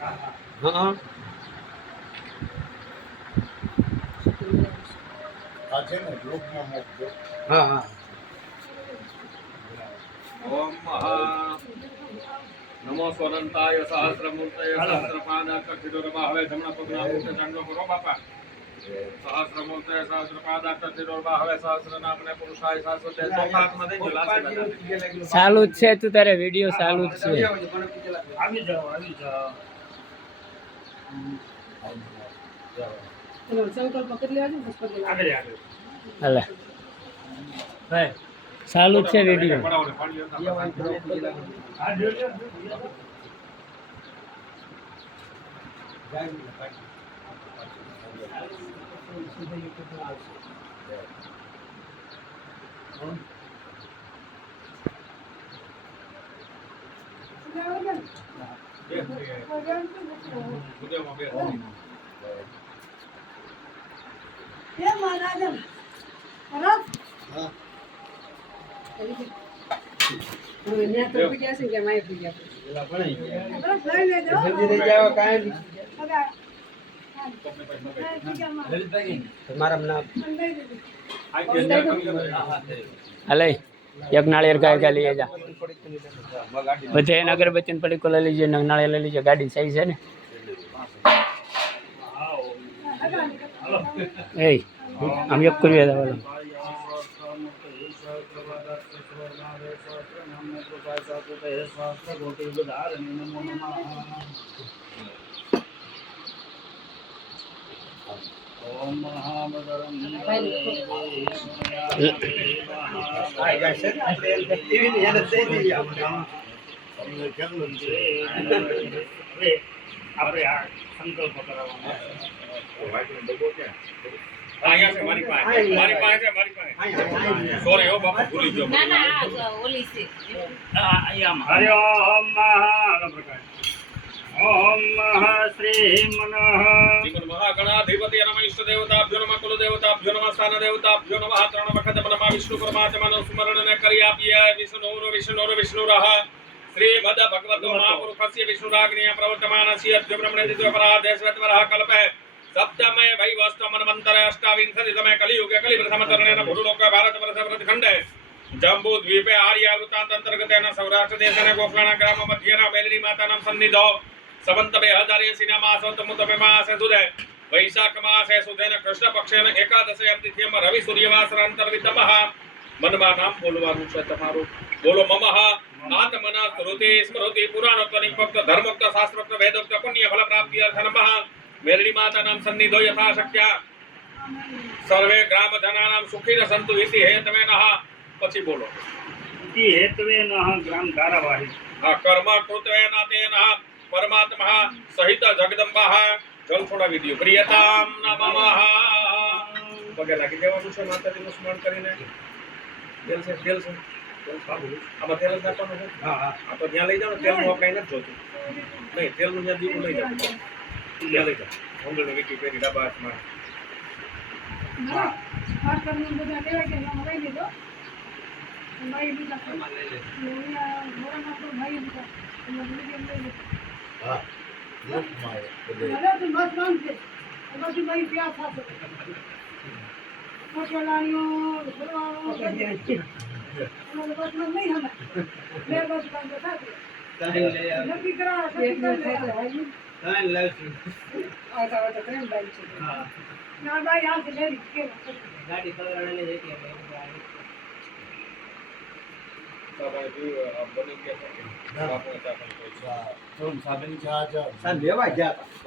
હા આ છે ને ગ્રુપમાં મોકલો. હા હા ઓમ મહા નમો સ્વનંતાય સહસ્રમૂર્તય સહસ્રપાદાક્ષિરોર્મા હવે જમણા પગના મૂર્તે ચાંદલો કરો બાપા સહસ્રમૂર્તય સહસ્રપાદાક્ષિરોર્મા હવે સહસ્રનામને પુરુષાય શાશ્વતે ચોખાત્મા દેજો લાસી ચાલુ જ છે તું તારે વિડિયો ચાલુ જ છે આવી જાઓ આગળ આગળ હાલે ચાલુ જ છે વિડિયો આ જોજો હાલે એક નાળિયેર ગાય લઈ જા બધે એને અગરબત્તી પડીકો લઈ લીજો નાળિયેર લઈ લીજો ગાડી સહી છે ને એ આમ એક કરીએ બોલો ઓમ મહામંગલમ આપણે આ સંકલ્પ કરાવવાનો અહીંયા છે મારી પાસે સોરી હો બાપા ભૂલી ગયો હરે ઓમ મહાપ્રકાશ ઓમ મહા શ્રી મનઃ શ્રીમન મહાગણાધિપતિ નમઃ ઈષ્ટ દેવતાભ્યો નમઃ કુલ દેવતાભ્યો નમઃ સ્થાન દેવતાભ્યો નમઃ ત્રણ વખત નમઃ વિષ્ણુ પરમાત્માનું સ્મરણ કરી આપીએ વિષ્ણુરઃ શ્રીમદ ભગવતો મહાપુરુષસ્ય વિષ્ણુરાગ્નિય પ્રવર્તમાનસ્ય અદ્ય બ્રહ્મણે દિવ્યપરાધેશ્વરઃ કલ્પે સપ્તમે વૈવસ્વમન્વંતરે અષ્ટાવિંશતિતમે કલિયુગે કલિપ્રથમતરણેન ભૂલોકે ભારતવર્ષ પ્રતિખંડે જંબુ દ્વીપે આર્યાવૃતાંત અંતર્ગતેન સૌરાષ્ટ્ર દેશને ગોખલાણા ગ્રામ મધ્યના બેલડી માતાનાં સન્નિધો સમંત 2080 માસો તમુતમે માસે સુદે વૈશાખ માસે સુદેન કૃષ્ણ પક્ષેન એકાદશે તિથિયમ રવિ સૂર્યવાસરાંતર્વિતમઃ મનમાં નામ બોલવાનું છે તમારું બોલો મમઃ આત્મના સ્મૃતિ સ્મૃતિ પુરાણોક્ત ભક્ત ધર્મોક્ત શાસ્ત્રોક્ત વેદોક્ત પુણ્ય ફલ પ્રાપ્તિ અર્થ નમઃ મેરડી માતાનાં સન્નિધો યથાશક્ય સર્વે ગ્રામ જનાનાં સુખીન સંતુ ઇતિ હેતવેનઃ પછી બોલો ઇતિ હેતવેનઃ ગ્રામ ધારાવાહી આ કર્મ કૃતવેન તેન પરમાત્મા સહિત જગદંબા જલ છોડાવી દીધું પ્રિયતામ નમઃ પગે લાગી દેવાનું છે માતાજીનું સ્મરણ કરીને તેલ છે આમાં તેલ નાખવાનું છે હા હા આ તો ત્યાં લઈ જાઓ તેલનું આપણે નથી જોતું નહીં તેલનું ત્યાં દીવું લઈ જાઓ ત્યાં લઈ જાઓ ઉંગલની વીટી પેરી ડાબા હાથમાં હા ગ્રુપમાં બધે બની ગયા છે બાપુ ચા પણ સાબિન ચા લેવા ગયા